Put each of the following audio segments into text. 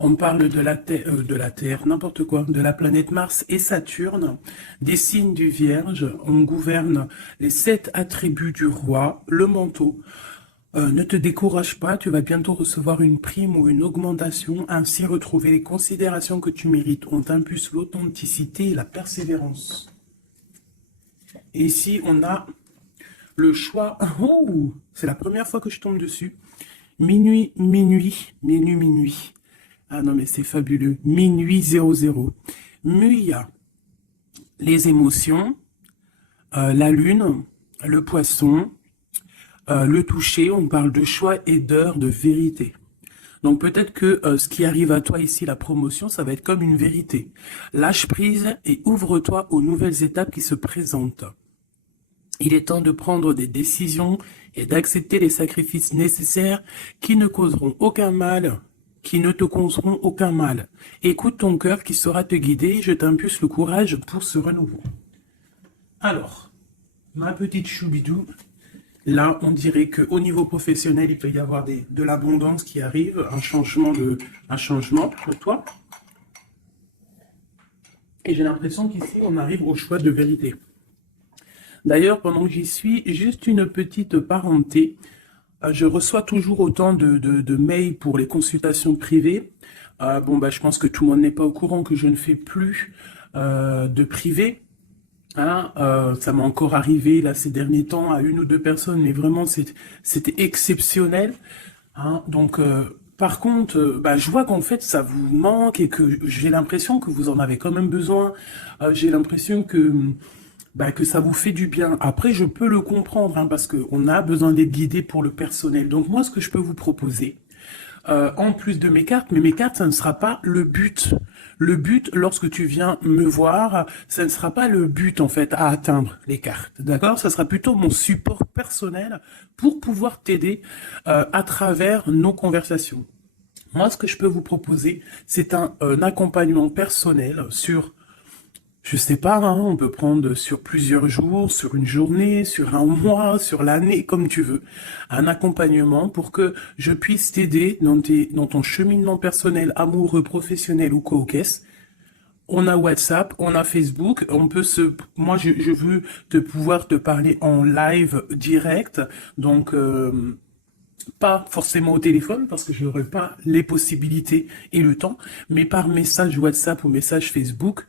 On parle de la Terre, n'importe quoi, de la planète Mars et Saturne, des signes du Vierge. On gouverne les 7 attributs du roi, le manteau. Ne te décourage pas, tu vas bientôt recevoir une prime ou une augmentation, ainsi retrouver les considérations que tu mérites. On t'impulse l'authenticité et la persévérance. Et ici, on a le choix. Oh, c'est la première fois que je tombe dessus. Minuit, minuit, minuit, minuit. Ah non, mais c'est fabuleux. Minuit 00. Muya, les émotions, la lune, le poisson, le toucher, on parle de choix et d'heure de vérité. Donc peut-être que ce qui arrive à toi ici, la promotion, ça va être comme une vérité. Lâche prise et ouvre-toi aux nouvelles étapes qui se présentent. Il est temps de prendre des décisions et d'accepter les sacrifices nécessaires qui ne causeront aucun mal, qui ne te causeront aucun mal. Écoute ton cœur qui saura te guider, je t'impulse le courage pour ce renouveau. Alors, ma petite choubidou, là, on dirait qu'au niveau professionnel, il peut y avoir de l'abondance qui arrive, un changement pour toi. Et j'ai l'impression qu'ici, on arrive au choix de vérité. D'ailleurs, pendant que j'y suis, juste une petite parenté. Je reçois toujours autant de mails pour les consultations privées. Je pense que tout le monde n'est pas au courant que je ne fais plus de privé. Ça m'est encore arrivé là ces derniers temps à 1 ou 2 personnes, mais vraiment c'était exceptionnel. Par contre, je vois qu'en fait ça vous manque et que j'ai l'impression que vous en avez quand même besoin. J'ai l'impression que ça vous fait du bien. Après, je peux le comprendre, parce qu'on a besoin d'être guidé pour le personnel. Donc moi, ce que je peux vous proposer, en plus de mes cartes, mais mes cartes, ça ne sera pas le but. Le but, lorsque tu viens me voir, ça ne sera pas le but, en fait, à atteindre les cartes. D'accord? Ça sera plutôt mon support personnel pour pouvoir t'aider à travers nos conversations. Moi, ce que je peux vous proposer, c'est un accompagnement personnel sur, je sais pas, on peut prendre sur plusieurs jours, sur une journée, sur un mois, sur l'année, comme tu veux. Un accompagnement pour que je puisse t'aider dans ton cheminement personnel, amoureux, professionnel ou co-caisse. On a WhatsApp, on a Facebook, moi je veux pouvoir te parler en live direct, donc pas forcément au téléphone parce que je n'aurai pas les possibilités et le temps, mais par message WhatsApp ou message Facebook,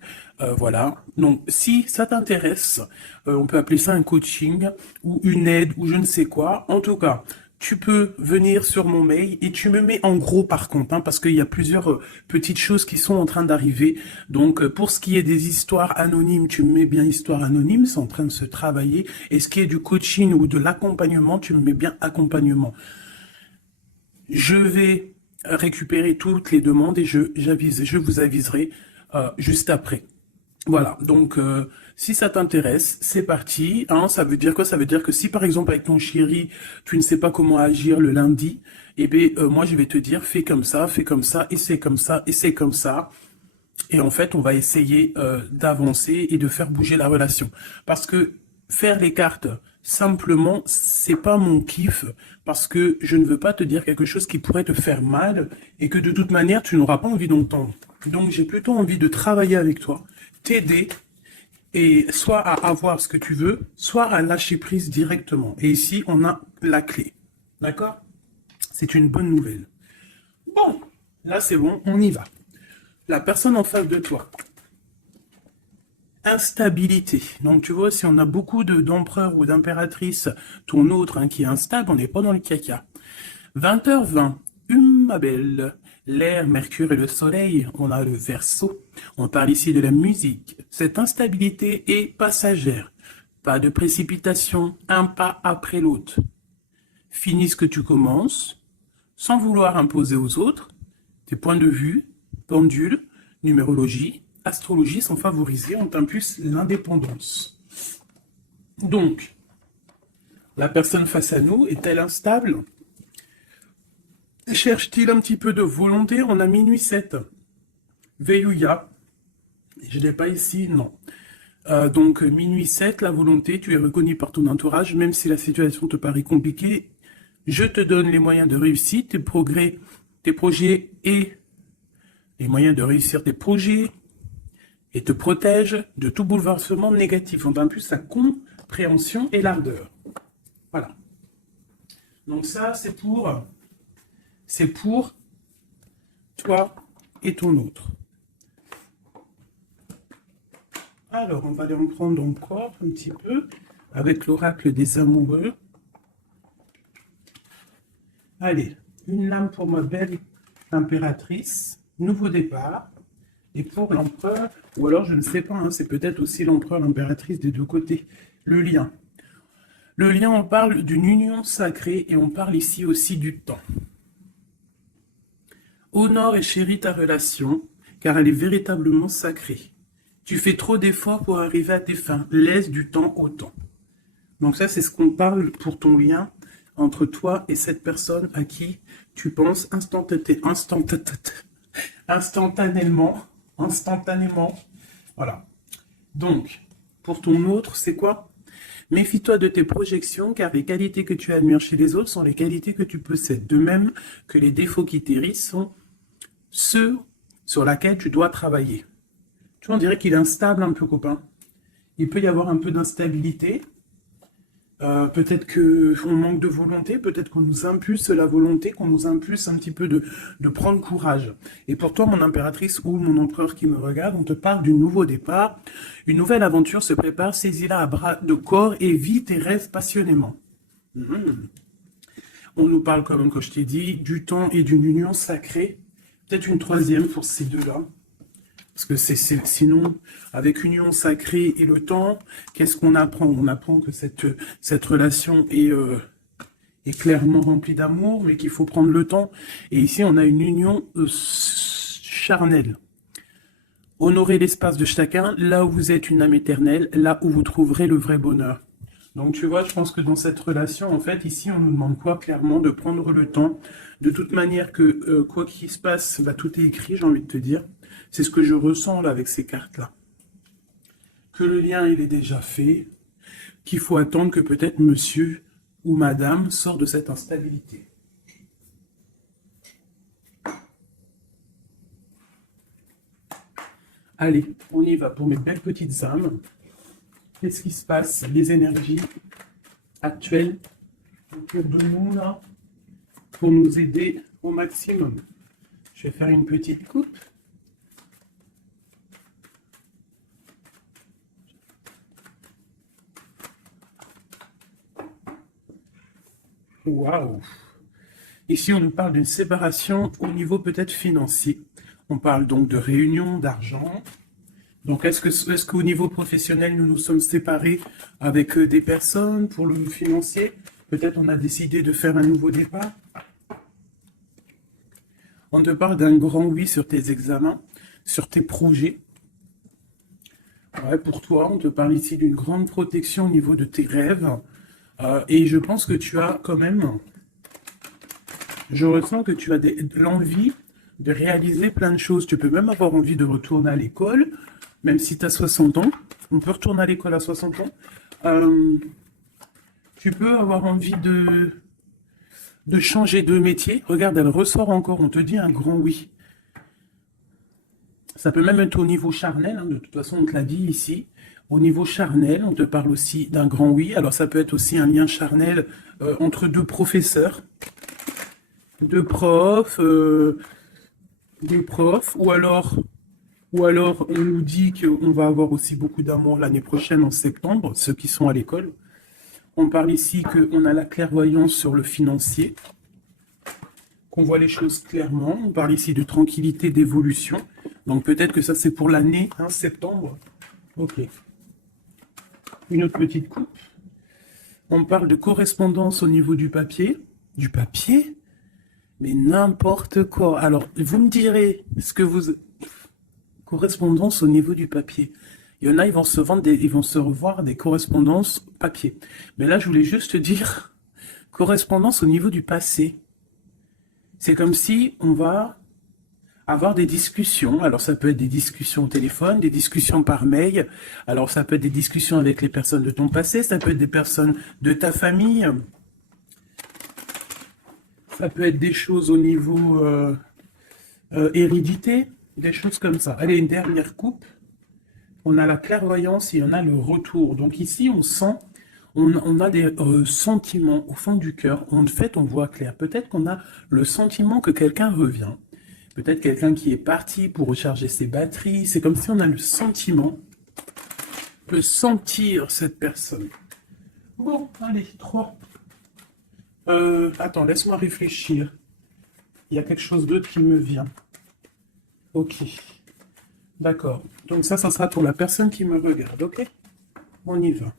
voilà. Donc si ça t'intéresse, on peut appeler ça un coaching ou une aide ou je ne sais quoi. En tout cas, tu peux venir sur mon mail et tu me mets en gros par contre, parce qu'il y a plusieurs petites choses qui sont en train d'arriver. Donc pour ce qui est des histoires anonymes, tu me mets bien histoire anonyme, c'est en train de se travailler. Et ce qui est du coaching ou de l'accompagnement, tu me mets bien accompagnement. Je vais récupérer toutes les demandes et je vous aviserai juste après. Voilà, donc si ça t'intéresse, c'est parti. Ça veut dire quoi? Ça veut dire que si par exemple avec ton chéri, tu ne sais pas comment agir le lundi, moi je vais te dire fais comme ça, et c'est comme ça, et c'est comme ça. Et en fait, on va essayer d'avancer et de faire bouger la relation. Parce que faire les cartes simplement, c'est pas mon kiff, parce que je ne veux pas te dire quelque chose qui pourrait te faire mal et que de toute manière, tu n'auras pas envie d'entendre. Donc, j'ai plutôt envie de travailler avec toi, t'aider, et soit à avoir ce que tu veux, soit à lâcher prise directement. Et ici, on a la clé. D'accord? C'est une bonne nouvelle. Bon, là c'est bon, on y va. La personne en face de toi. Instabilité. Donc tu vois, si on a beaucoup d'empereurs ou d'impératrices, ton autre qui est instable, on n'est pas dans le caca. 20h20, ma belle. L'air, Mercure et le Soleil, on a le Verseau. On parle ici de la musique. Cette instabilité est passagère. Pas de précipitation, un pas après l'autre. Finis ce que tu commences, sans vouloir imposer aux autres. Tes points de vue, pendule, numérologie, astrologie sont favorisés, on t'impulse l'indépendance. Donc, la personne face à nous est-elle instable? Cherche-t-il un petit peu de volonté? On a minuit 7. Veyouya. Je ne l'ai pas ici, non. Donc, minuit 7, la volonté, tu es reconnu par ton entourage, même si la situation te paraît compliquée. Je te donne les moyens de réussite, tes projets et les moyens de réussir tes projets et te protège de tout bouleversement négatif. On donne plus sa compréhension et l'ardeur. Voilà. Donc ça, c'est pour toi et ton autre. Alors, on va aller en prendre encore un petit peu avec l'oracle des amoureux. Allez, une lame pour ma belle impératrice, nouveau départ. Et pour l'empereur, ou alors je ne sais pas, hein, c'est peut-être aussi l'empereur, l'impératrice des deux côtés, le lien. Le lien, on parle d'une union sacrée et on parle ici aussi du temps. Honore et chéris ta relation, car elle est véritablement sacrée. Tu fais trop d'efforts pour arriver à tes fins. Laisse du temps au temps. Donc ça, c'est ce qu'on parle pour ton lien entre toi et cette personne à qui tu penses instantanément. Voilà. Donc, pour ton autre, c'est quoi? Méfie-toi de tes projections, car les qualités que tu admires chez les autres sont les qualités que tu possèdes. De même que les défauts qui t'hérissent sont ceux sur lesquels tu dois travailler. Tu vois, on dirait qu'il est instable un peu, copain. Il peut y avoir un peu d'instabilité. Peut-être qu'on manque de volonté, peut-être qu'on nous impulse la volonté, qu'on nous impulse un petit peu de prendre courage. Et pour toi, mon impératrice ou mon empereur qui me regarde, on te parle du nouveau départ. Une nouvelle aventure se prépare, saisis-la à bras de corps et vis tes rêves passionnément. On nous parle, comme je t'ai dit, du temps et d'une union sacrée. Peut-être une troisième pour ces deux-là. Parce que sinon, avec union sacrée et le temps, qu'est-ce qu'on apprend? On apprend que cette relation est clairement remplie d'amour, mais qu'il faut prendre le temps. Et ici, on a une union charnelle. Honorez l'espace de chacun, là où vous êtes une âme éternelle, là où vous trouverez le vrai bonheur. Donc tu vois, je pense que dans cette relation, en fait, ici, on nous demande quoi? Clairement, de prendre le temps. De toute manière que, quoi qu'il se passe, bah, tout est écrit, j'ai envie de te dire. C'est ce que je ressens là avec ces cartes-là. Que le lien, il est déjà fait, qu'il faut attendre que peut-être monsieur ou madame sort de cette instabilité. Allez, on y va pour mes belles petites âmes. Qu'est-ce qui se passe? Les énergies actuelles autour de nous là, pour nous aider au maximum. Je vais faire une petite coupe. Waouh! Ici, on nous parle d'une séparation au niveau peut-être financier. On parle donc de réunion, d'argent. Donc, est-ce qu'au niveau professionnel, nous nous sommes séparés avec des personnes pour le financier? Peut-être on a décidé de faire un nouveau départ. On te parle d'un grand oui sur tes examens, sur tes projets. Ouais, pour toi, on te parle ici d'une grande protection au niveau de tes rêves. Et je pense que tu as quand même... Je ressens que tu as l'envie de réaliser plein de choses. Tu peux même avoir envie de retourner à l'école, même si tu as 60 ans. On peut retourner à l'école à 60 ans. Tu peux avoir envie de changer de métier. Regarde, elle ressort encore. On te dit un grand oui. Ça peut même être au niveau charnel. Hein, de toute façon, on te l'a dit ici. Au niveau charnel, on te parle aussi d'un grand oui. Alors, ça peut être aussi un lien charnel entre deux professeurs, deux profs, ou alors on nous dit qu'on va avoir aussi beaucoup d'amour l'année prochaine en septembre, ceux qui sont à l'école. On parle ici qu'on a la clairvoyance sur le financier, qu'on voit les choses clairement. On parle ici de tranquillité, d'évolution. Donc peut-être que ça c'est pour l'année, hein, septembre. Ok. Une autre petite coupe. On parle de correspondance au niveau du papier. Du papier? Mais n'importe quoi. Alors, vous me direz ce que vous... Correspondance au niveau du papier. Il y en a, ils vont se revoir des correspondances papier. Mais là, je voulais juste te dire correspondance au niveau du passé. C'est comme si on va avoir des discussions. Alors, ça peut être des discussions au téléphone, des discussions par mail. Alors, ça peut être des discussions avec les personnes de ton passé. Ça peut être des personnes de ta famille. Ça peut être des choses au niveau hérédité. Des choses comme ça. Allez, une dernière coupe. On a la clairvoyance et on a le retour. Donc ici, on sent, on a des sentiments au fond du cœur. En fait, on voit clair. Peut-être qu'on a le sentiment que quelqu'un revient. Peut-être quelqu'un qui est parti pour recharger ses batteries. C'est comme si on a le sentiment de sentir cette personne. Bon, allez, 3. Attends, laisse-moi réfléchir. Il y a quelque chose d'autre qui me vient. Ok, d'accord. Donc ça sera pour la personne qui me regarde, ok? On y va.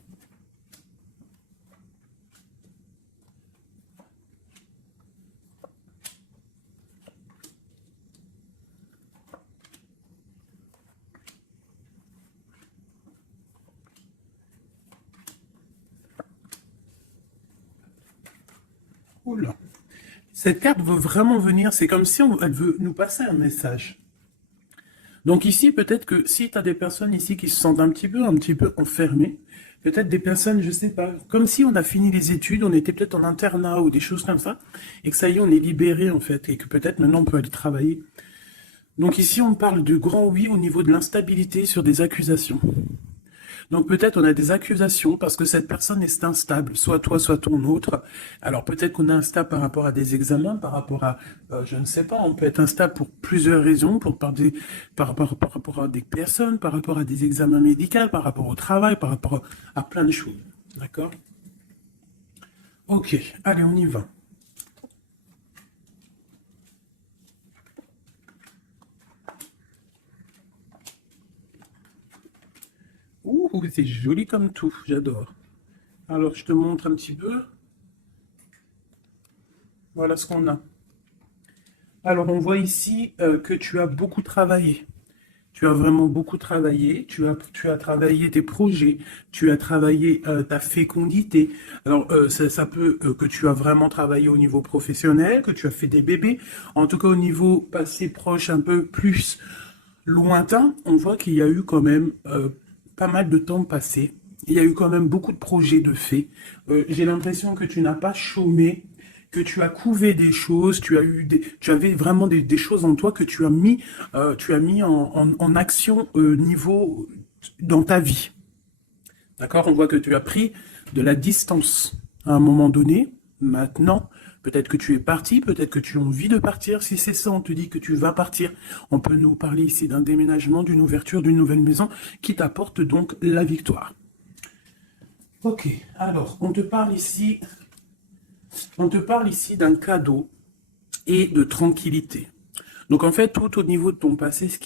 Oula. Cette carte veut vraiment venir, c'est comme si elle veut nous passer un message. Donc ici, peut-être que si tu as des personnes ici qui se sentent un petit peu enfermées, peut-être des personnes, je sais pas, comme si on a fini les études, on était peut-être en internat ou des choses comme ça, et que ça y est, on est libéré en fait, et que peut-être maintenant on peut aller travailler. Donc ici, on parle de grand oui au niveau de l'instabilité sur des accusations. Donc peut-être on a des accusations parce que cette personne est instable, soit toi, soit ton autre. Alors peut-être qu'on est instable par rapport à des examens, par rapport à, je ne sais pas, on peut être instable pour plusieurs raisons, par rapport à des personnes, par rapport à des examens médicaux, par rapport au travail, par rapport à plein de choses. D'accord? Ok, allez, on y va. Ouh, c'est joli comme tout, j'adore. Alors je te montre un petit peu. Voilà ce qu'on a. Alors on voit ici que tu as beaucoup travaillé. Tu as vraiment beaucoup travaillé, tu as travaillé tes projets, tu as travaillé ta fécondité. Alors, ça peut que tu as vraiment travaillé au niveau professionnel, que tu as fait des bébés. En tout cas, au niveau passé proche, un peu plus lointain, on voit qu'il y a eu quand même pas mal de temps passé. Il y a eu quand même beaucoup de projets de faits. J'ai l'impression que tu n'as pas chômé, que tu as couvé des choses, tu avais vraiment des choses en toi que tu as mis en action niveau dans ta vie. D'accord? On voit que tu as pris de la distance à un moment donné. Maintenant, peut-être que tu es parti, peut-être que tu as envie de partir. Si c'est ça, on te dit que tu vas partir. On peut nous parler ici d'un déménagement, d'une ouverture, d'une nouvelle maison qui t'apporte donc la victoire. Ok, alors on te parle ici d'un cadeau et de tranquillité. Donc en fait, tout au niveau de ton passé, ce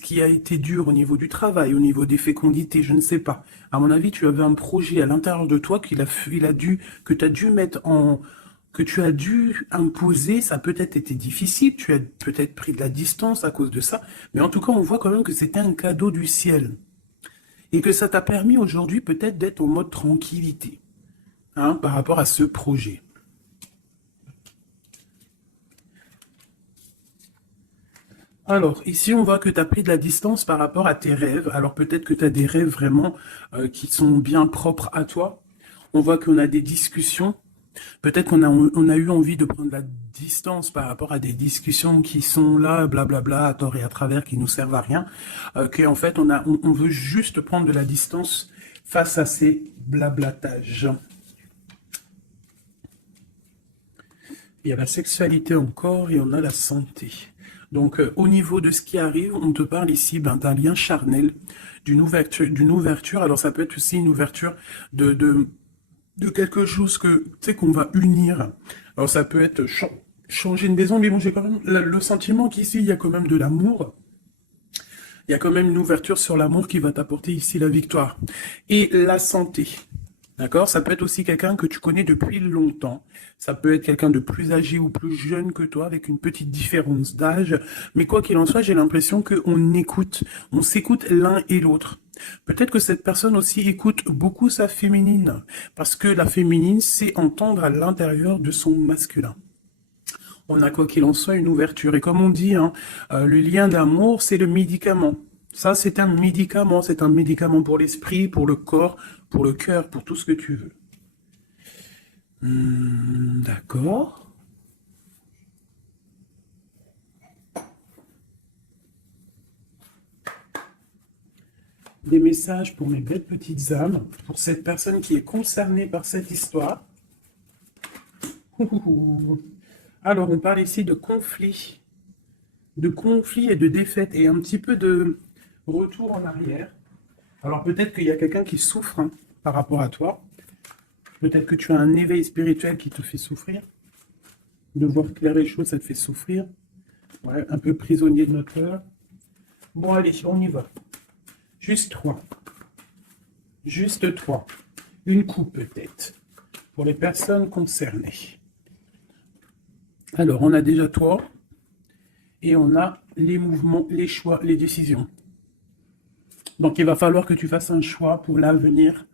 qui a été dur au niveau du travail, au niveau des fécondités, je ne sais pas. À mon avis, tu avais un projet à l'intérieur de toi que tu as dû mettre en, que tu as dû imposer. Ça a peut-être été difficile, tu as peut-être pris de la distance à cause de ça, mais en tout cas, on voit quand même que c'était un cadeau du ciel et que ça t'a permis aujourd'hui peut-être d'être au mode tranquillité, hein, par rapport à ce projet. Alors, ici, on voit que tu as pris de la distance par rapport à tes rêves. Alors, peut-être que tu as des rêves vraiment qui sont bien propres à toi. On voit qu'on a des discussions. Peut-être on a eu envie de prendre de la distance par rapport à des discussions qui sont là, blablabla, à tort et à travers, qui nous servent à rien. Qu'en fait, on veut juste prendre de la distance face à ces blablatages. Il y a la sexualité encore et on a la santé. Donc, au niveau de ce qui arrive, on te parle ici d'un lien charnel, d'une ouverture, d'une ouverture. Alors, ça peut être aussi une ouverture de, de, de quelque chose que, tu sais, qu'on va unir. Alors, ça peut être changer une maison, mais bon, j'ai quand même le sentiment qu'ici, il y a quand même de l'amour. Il y a quand même une ouverture sur l'amour qui va t'apporter ici la victoire. Et la santé. D'accord? Ça peut être aussi quelqu'un que tu connais depuis longtemps. Ça peut être quelqu'un de plus âgé ou plus jeune que toi, avec une petite différence d'âge. Mais quoi qu'il en soit, j'ai l'impression on s'écoute l'un et l'autre. Peut-être que cette personne aussi écoute beaucoup sa féminine, parce que la féminine, c'est entendre à l'intérieur de son masculin. On a quoi qu'il en soit une ouverture. Et comme on dit, hein, le lien d'amour, c'est le médicament. Ça, c'est un médicament pour l'esprit, pour le corps, pour le cœur, pour tout ce que tu veux. D'accord. des messages pour mes belles petites âmes, pour cette personne qui est concernée par cette histoire. Ouh. Alors, on parle ici de conflit et de défaite et un petit peu de retour en arrière. Alors, peut-être qu'il y a quelqu'un qui souffre hein, par rapport à toi. Peut-être que tu as un éveil spirituel qui te fait souffrir. De voir clair les choses, ça te fait souffrir. Ouais, un peu prisonnier de notre cœur. Bon, allez, on y va. Juste 3. Juste 3. Une coupe peut-être. Pour les personnes concernées. Alors, on a déjà toi. Et on a les mouvements, les choix, les décisions. Donc, il va falloir que tu fasses un choix pour l'avenir.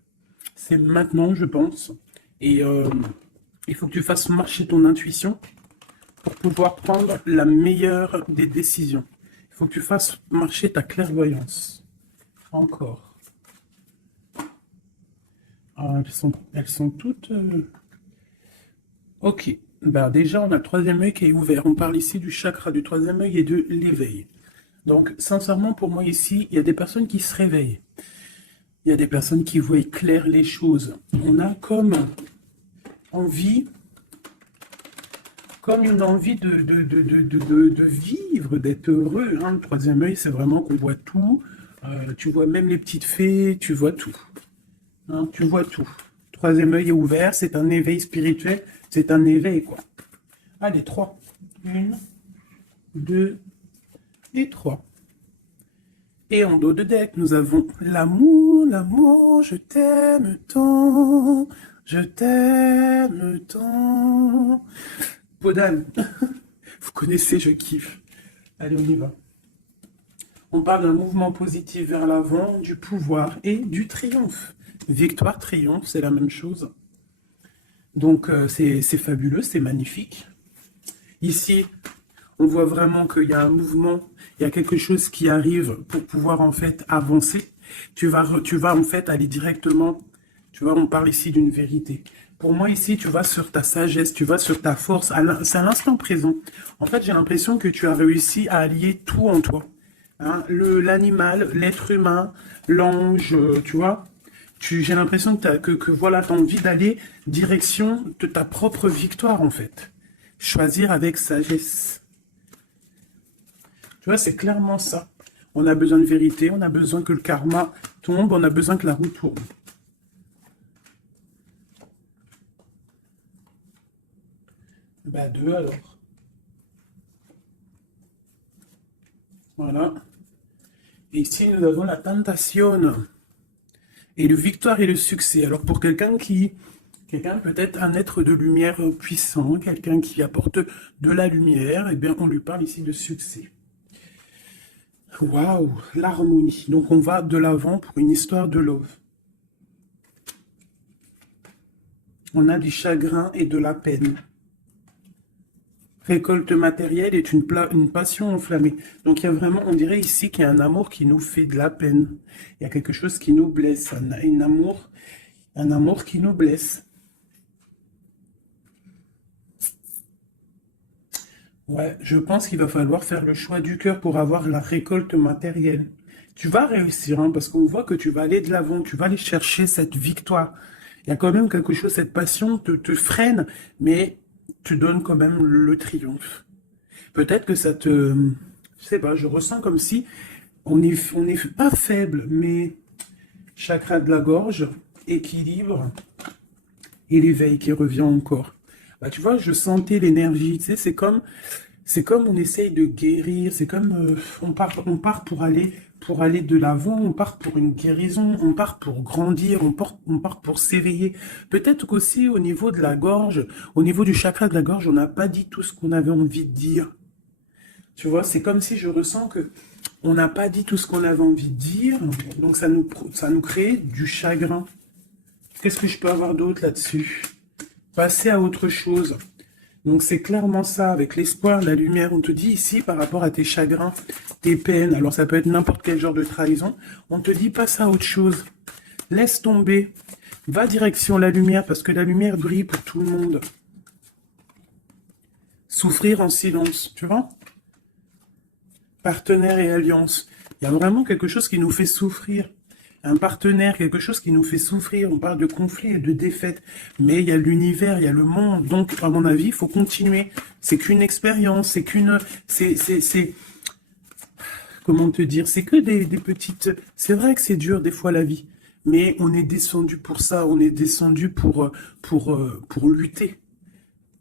C'est maintenant, je pense. Et il faut que tu fasses marcher ton intuition pour pouvoir prendre la meilleure des décisions. Il faut que tu fasses marcher ta clairvoyance. Encore. Ah, elles sont toutes... Ok. Ben, déjà, on a le troisième œil qui est ouvert. On parle ici du chakra du troisième œil et de l'éveil. Donc, sincèrement, pour moi ici, il y a des personnes qui se réveillent. Il y a des personnes qui voient clair les choses. On a comme envie, comme une envie de vivre, d'être heureux. Hein. Le troisième œil, c'est vraiment qu'on voit tout. Tu vois même les petites fées, tu vois tout. Hein, tu vois tout. Le troisième œil est ouvert, c'est un éveil spirituel, c'est un éveil, quoi. Allez, 3. 1, 2 et 3. Et en dos de deck, nous avons l'amour, l'amour, je t'aime tant, je t'aime tant. Podane, vous connaissez, je kiffe. Allez, on y va. On parle d'un mouvement positif vers l'avant, du pouvoir et du triomphe. Victoire, triomphe, c'est la même chose. Donc, c'est fabuleux, c'est magnifique. Ici, on voit vraiment qu'il y a un mouvement, il y a quelque chose qui arrive pour pouvoir en fait avancer. Tu vas en fait aller directement, tu vois, on parle ici d'une vérité. Pour moi ici, tu vas sur ta sagesse, tu vas sur ta force, c'est à l'instant présent. En fait, j'ai l'impression que tu as réussi à allier tout en toi. Hein, l'animal, l'être humain, l'ange, tu vois. J'ai l'impression que voilà, tu as envie d'aller direction de ta propre victoire en fait. Choisir avec sagesse. Tu vois, c'est clairement ça. On a besoin de vérité, on a besoin que le karma tombe, on a besoin que la roue tourne. Bah 2 alors. Voilà. Et ici, nous avons la tentation. Et le victoire et le succès. Alors pour quelqu'un peut-être un être de lumière puissant, quelqu'un qui apporte de la lumière, eh bien on lui parle ici de succès. Waouh, l'harmonie. Donc on va de l'avant pour une histoire de love. On a du chagrin et de la peine. Récolte matérielle est une passion enflammée. Donc il y a vraiment, on dirait ici qu'il y a un amour qui nous fait de la peine. Il y a quelque chose qui nous blesse, un amour qui nous blesse. Ouais, je pense qu'il va falloir faire le choix du cœur pour avoir la récolte matérielle. Tu vas réussir, hein, parce qu'on voit que tu vas aller de l'avant, tu vas aller chercher cette victoire. Il y a quand même quelque chose, cette passion te freine, mais tu donnes quand même le triomphe. Peut-être que ça te... Je sais pas, je ressens comme si on est pas faible, mais chakra de la gorge, équilibre et l'éveil qui revient encore. Bah, tu vois, je sentais l'énergie, tu sais, c'est comme on essaye de guérir, c'est comme on part pour aller de l'avant, on part pour une guérison, on part pour grandir, on part pour s'éveiller. Peut-être qu'aussi au niveau de la gorge, au niveau du chakra de la gorge, on n'a pas dit tout ce qu'on avait envie de dire. Tu vois, c'est comme si je ressens que on n'a pas dit tout ce qu'on avait envie de dire, donc ça nous crée du chagrin. Qu'est-ce que je peux avoir d'autre là-dessus? Passer à autre chose. Donc c'est clairement ça, avec l'espoir, la lumière. On te dit ici, par rapport à tes chagrins, tes peines, alors ça peut être n'importe quel genre de trahison, on te dit passe à autre chose. Laisse tomber. Va direction la lumière, parce que la lumière brille pour tout le monde. Souffrir en silence, tu vois? Partenaire et alliance. Il y a vraiment quelque chose qui nous fait souffrir. un partenaire, quelque chose qui nous fait souffrir. On parle de conflit et de défaite. Mais il y a l'univers, il y a le monde. Donc, à mon avis, il faut continuer. C'est qu'une expérience, c'est qu'une... c'est comment te dire? C'est que des petites... C'est vrai que c'est dur des fois la vie. Mais on est descendu pour ça. On est descendu pour lutter.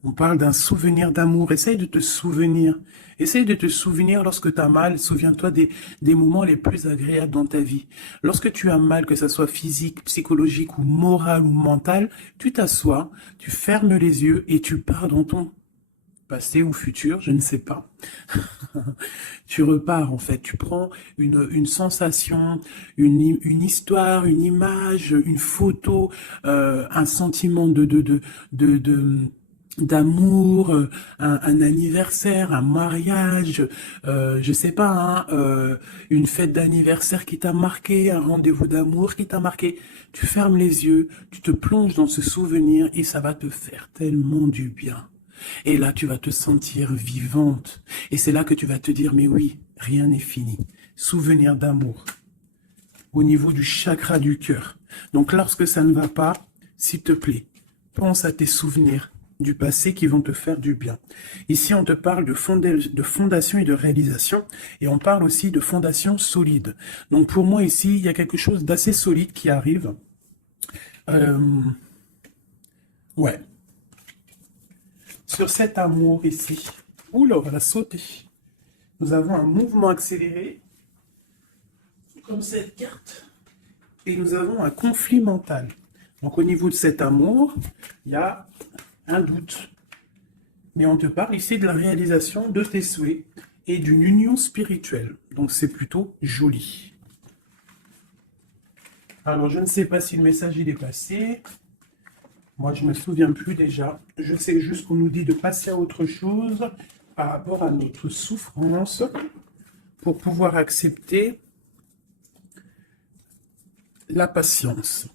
On parle d'un souvenir d'amour. Essaye de te souvenir. Essaye de te souvenir lorsque tu as mal. Souviens-toi des moments les plus agréables dans ta vie. Lorsque tu as mal, que ça soit physique, psychologique ou moral ou mental, tu t'assois, tu fermes les yeux et tu pars dans ton passé ou futur, je ne sais pas. Tu repars en fait. Tu prends une sensation, une histoire, une image, une photo, un sentiment d'amour, un anniversaire, un mariage, je sais pas, hein, une fête d'anniversaire qui t'a marqué, un rendez-vous d'amour qui t'a marqué. Tu fermes les yeux, tu te plonges dans ce souvenir et ça va te faire tellement du bien. Et là, tu vas te sentir vivante. Et c'est là que tu vas te dire, mais oui, rien n'est fini. Souvenir d'amour au niveau du chakra du cœur. Donc, lorsque ça ne va pas, s'il te plaît, pense à tes souvenirs du passé qui vont te faire du bien. Ici, on te parle de fondation et de réalisation, et on parle aussi de fondation solide. Donc, pour moi, ici, il y a quelque chose d'assez solide qui arrive. Ouais. Sur cet amour ici, oula, on va la sauter. Nous avons un mouvement accéléré, comme cette carte, et nous avons un conflit mental. Donc au niveau de cet amour, il y a un doute. Mais on te parle ici de la réalisation de tes souhaits et d'une union spirituelle. Donc c'est plutôt joli. Alors je ne sais pas si le message il est passé. Moi, je ne me souviens plus déjà. Je sais juste qu'on nous dit de passer à autre chose par rapport à notre souffrance pour pouvoir accepter la patience.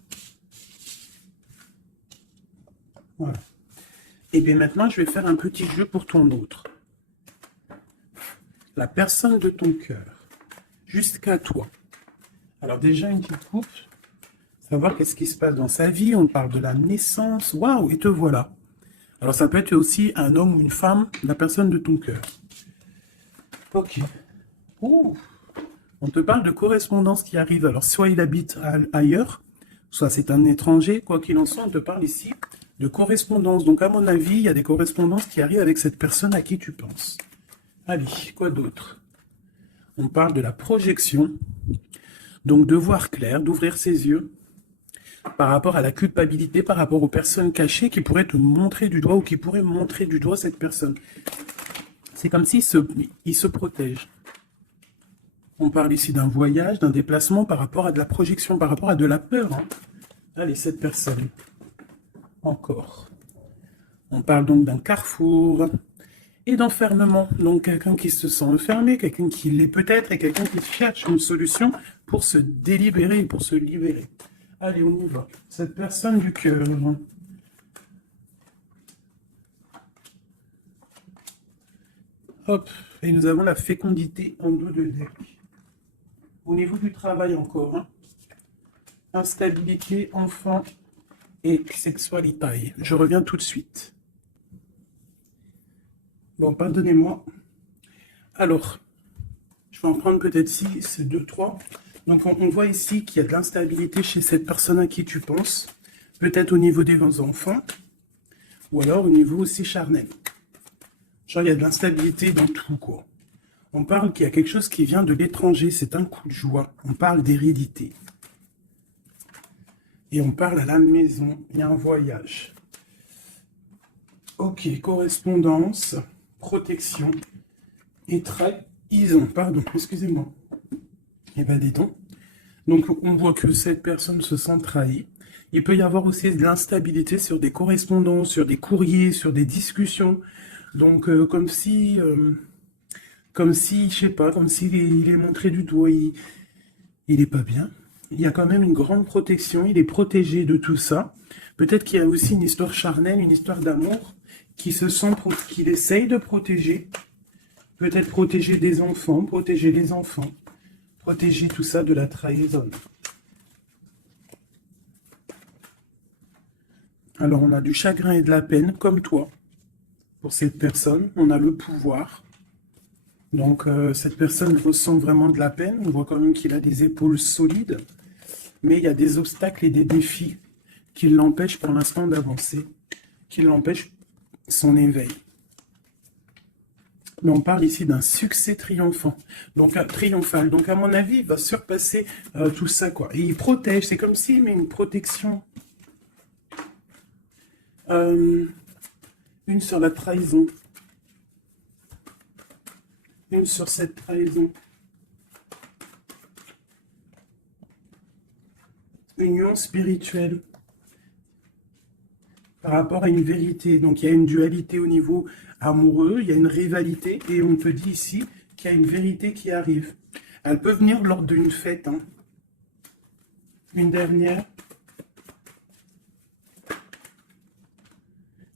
Voilà. Et bien maintenant, je vais faire un petit jeu pour ton autre. La personne de ton cœur, jusqu'à toi. Alors déjà, une petite coupe. Savoir qu'est-ce qui se passe dans sa vie, on parle de la naissance, waouh, et te voilà. Alors ça peut être aussi un homme ou une femme, la personne de ton cœur. Ok. Ouh. On te parle de correspondance qui arrive, alors soit il habite ailleurs, soit c'est un étranger, quoi qu'il en soit, on te parle ici de correspondance. Donc à mon avis, il y a des correspondances qui arrivent avec cette personne à qui tu penses. Allez, quoi d'autre? On parle de la projection, donc de voir clair, d'ouvrir ses yeux, par rapport à la culpabilité, par rapport aux personnes cachées qui pourraient te montrer du doigt ou qui pourraient montrer du doigt cette personne. C'est comme s'il se protège. On parle ici d'un voyage, d'un déplacement par rapport à de la projection, par rapport à de la peur. Hein. Allez, cette personne. Encore. On parle donc d'un carrefour et d'enfermement. Donc quelqu'un qui se sent enfermé, quelqu'un qui l'est peut-être et quelqu'un qui cherche une solution pour se délibérer, pour se libérer. Allez, on y va. Cette personne du cœur. Hop. Et nous avons la fécondité en dos de deck. Au niveau du travail encore. Hein. Instabilité, enfant et sexualité. Je reviens tout de suite. Bon, pardonnez-moi. Alors, je vais en prendre peut-être 6, 2, 3. Donc, on voit ici qu'il y a de l'instabilité chez cette personne à qui tu penses. Peut-être au niveau des enfants. Ou alors au niveau aussi charnel. Genre, il y a de l'instabilité dans tout, quoi. On parle qu'il y a quelque chose qui vient de l'étranger. C'est un coup de joie. On parle d'hérédité. Et on parle à la maison. Il y a un voyage. Ok, correspondance, protection et trahison. Pardon, excusez-moi. Eh bien, dis donc. Donc, on voit que cette personne se sent trahie. Il peut y avoir aussi de l'instabilité sur des correspondances, sur des courriers, sur des discussions. Donc, comme si, je sais pas, comme s'il est montré du doigt, il est pas bien. Il y a quand même une grande protection, il est protégé de tout ça. Peut-être qu'il y a aussi une histoire charnelle, une histoire d'amour, qu'il essaye de protéger. Peut-être protéger des enfants, protéger les enfants. Protéger tout ça de la trahison. Alors, on a du chagrin et de la peine, comme toi, pour cette personne. On a le pouvoir. Donc, cette personne ressent vraiment de la peine. On voit quand même qu'il a des épaules solides. Mais il y a des obstacles et des défis qui l'empêchent pour l'instant d'avancer, qui l'empêchent son éveil. Mais on parle ici d'un succès triomphant, donc triomphal. Donc à mon avis, il va surpasser tout ça, quoi. Et il protège, c'est comme s'il met une protection. Une sur la trahison. Une sur cette trahison. Union spirituelle. Par rapport à une vérité. Donc il y a une dualité au niveau amoureux, il y a une rivalité, et on te dit ici qu'il y a une vérité qui arrive. Elle peut venir lors d'une fête. Hein. Une dernière.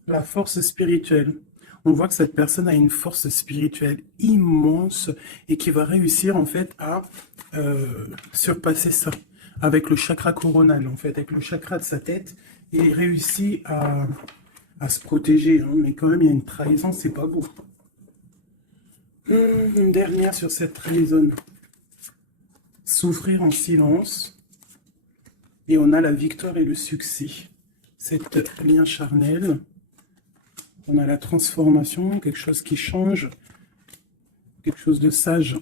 La force spirituelle. On voit que cette personne a une force spirituelle immense et qui va réussir en fait à surpasser ça avec le chakra coronal, en fait, avec le chakra de sa tête, et il réussit à se protéger. Hein, mais quand même, il y a une trahison, c'est pas beau. Une dernière sur cette trahison. Souffrir en silence. Et on a la victoire et le succès. Cet lien charnel. On a la transformation, quelque chose qui change. Quelque chose de sage.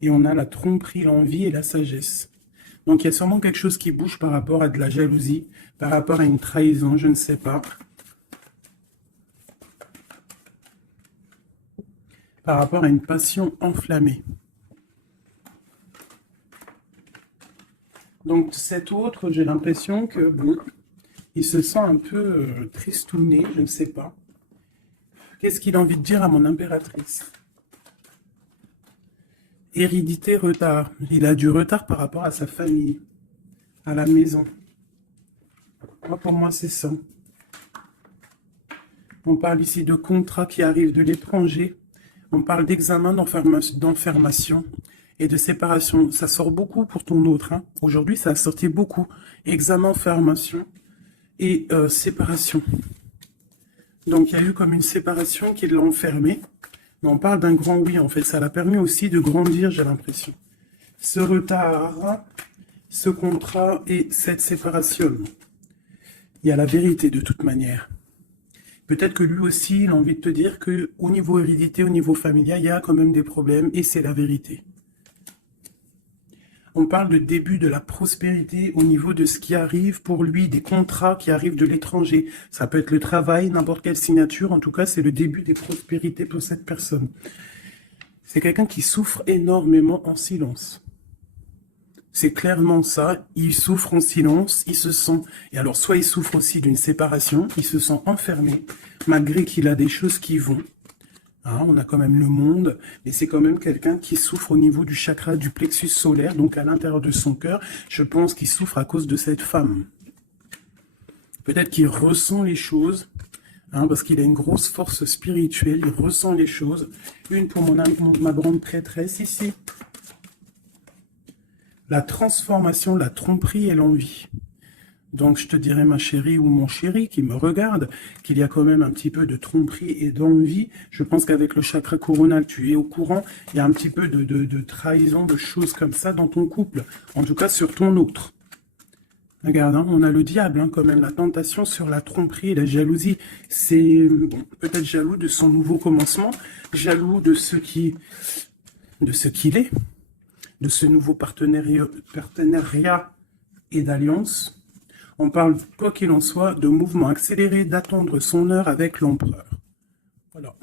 Et on a la tromperie, l'envie et la sagesse. Donc il y a sûrement quelque chose qui bouge par rapport à de la jalousie, par rapport à une trahison, je ne sais pas. Par rapport à une passion enflammée. Donc cet autre, j'ai l'impression que, bon, il se sent un peu tristouné, je ne sais pas. Qu'est-ce qu'il a envie de dire à mon impératrice? Hérédité, retard. Il a du retard par rapport à sa famille, à la maison. Moi, pour moi, c'est ça. On parle ici de contrats qui arrivent de l'étranger. On parle d'examen d'enfermation et de séparation. Ça sort beaucoup pour ton autre. Hein. Aujourd'hui, ça a sorti beaucoup. Examen, enfermation et séparation. Donc, il y a eu comme une séparation qui l'a enfermé. Mais on parle d'un grand oui, en fait. Ça l'a permis aussi de grandir, j'ai l'impression. Ce retard, ce contrat et cette séparation. Il y a la vérité de toute manière. Peut-être que lui aussi, il a envie de te dire qu'au niveau hérédité, au niveau familial, il y a quand même des problèmes et c'est la vérité. On parle de début de la prospérité au niveau de ce qui arrive pour lui, des contrats qui arrivent de l'étranger. Ça peut être le travail, n'importe quelle signature. En tout cas, c'est le début des prospérités pour cette personne. C'est quelqu'un qui souffre énormément en silence. C'est clairement ça. Il souffre en silence, il se sent... Et alors, soit il souffre aussi d'une séparation, il se sent enfermé, malgré qu'il a des choses qui vont. Hein, on a quand même le monde, mais c'est quand même quelqu'un qui souffre au niveau du chakra du plexus solaire, donc à l'intérieur de son cœur. Je pense qu'il souffre à cause de cette femme. Peut-être qu'il ressent les choses, hein, parce qu'il a une grosse force spirituelle, il ressent les choses. Une pour ma grande prêtresse ici. La transformation, la tromperie et l'envie. Donc je te dirais, ma chérie ou mon chéri qui me regarde, qu'il y a quand même un petit peu de tromperie et d'envie. Je pense qu'avec le chakra coronal, tu es au courant. Il y a un petit peu de trahison, de choses comme ça dans ton couple. En tout cas, sur ton autre. Regarde, hein, on a le diable, hein, quand même, la tentation sur la tromperie et la jalousie. C'est bon, peut-être jaloux de son nouveau commencement, jaloux de ce qu'il est, de ce nouveau partenariat et d'alliance. On parle, quoi qu'il en soit, de mouvement accéléré, d'attendre son heure avec l'empereur. Voilà.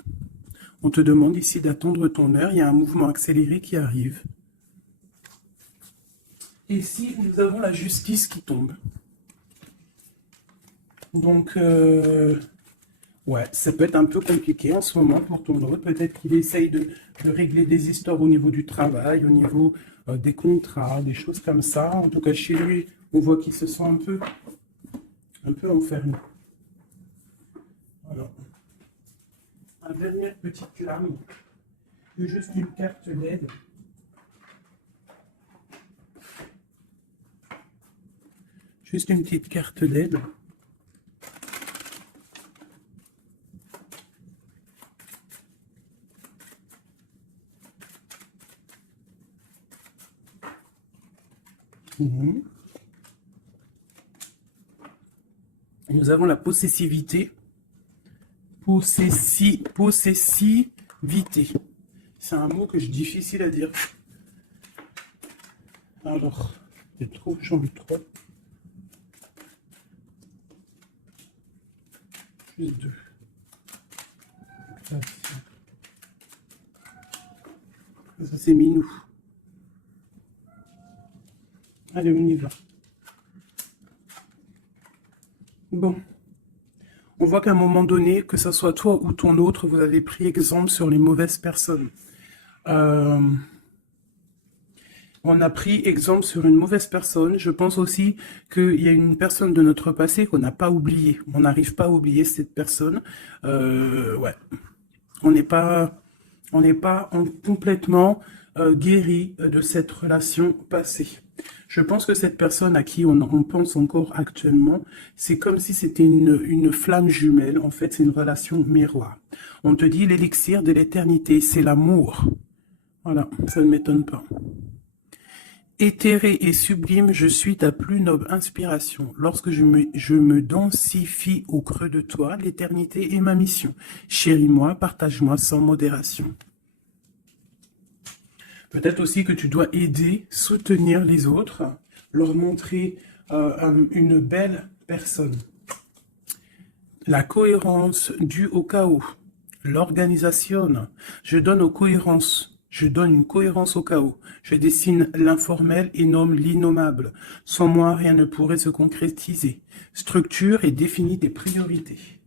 On te demande ici d'attendre ton heure. Il y a un mouvement accéléré qui arrive. Et ici, nous avons la justice qui tombe. Donc, ouais, ça peut être un peu compliqué en ce moment pour ton autre. Peut-être qu'il essaye de régler des histoires au niveau du travail, au niveau des contrats, des choses comme ça. En tout cas, chez lui, on voit qu'il se sent un peu enfermé. Voilà. Une dernière petite lame, juste une carte d'aide. Juste une petite carte d'aide. Mhm. Nous avons la possessivité. Possessivité. C'est un mot que je difficile à dire. Alors, j'en ai trop. Plus 2. Ça, c'est Minou. Allez, on y va. Bon. On voit qu'à un moment donné, que ce soit toi ou ton autre, vous avez pris exemple sur les mauvaises personnes. On a pris exemple sur une mauvaise personne. Je pense aussi qu'il y a une personne de notre passé qu'on n'a pas oubliée. On n'arrive pas à oublier cette personne. Ouais. On n'est pas complètement guéri de cette relation passée. Je pense que cette personne à qui on pense encore actuellement, c'est comme si c'était une flamme jumelle. En fait, c'est une relation miroir. On te dit l'élixir de l'éternité, c'est l'amour. Voilà, ça ne m'étonne pas. Éthéré et sublime, je suis ta plus noble inspiration. Lorsque je me densifie au creux de toi, l'éternité est ma mission. Chéris-moi, partage-moi sans modération. Peut-être aussi que tu dois aider, soutenir les autres, leur montrer une belle personne. La cohérence due au chaos. L'organisation. Je donne une cohérence au chaos. Je dessine l'informel et nomme l'innommable. Sans moi, rien ne pourrait se concrétiser. Structure et définis tes priorités.